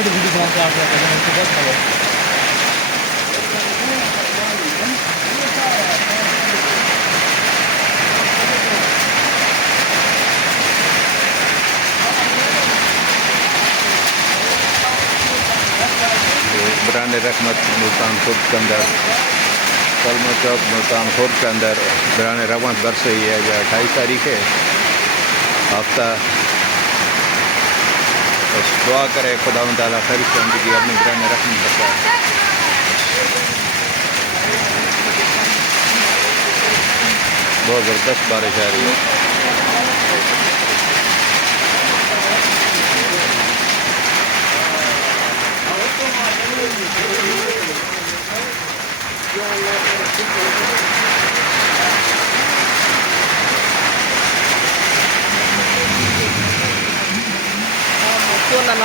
बरान रहमत मुल्तान खुर्द के अंदर कलमा चौक मुल्तान खुर्द के अंदर बरान रहमत बरस रही है। जो 28 तारीख है हफ्ता। बस दुआ करे खुदा ताला खैर जिंदगी अपनी बरान रहमत बरसाए। बहुत ज़बरदस्त बारिश आ रही है। Tuan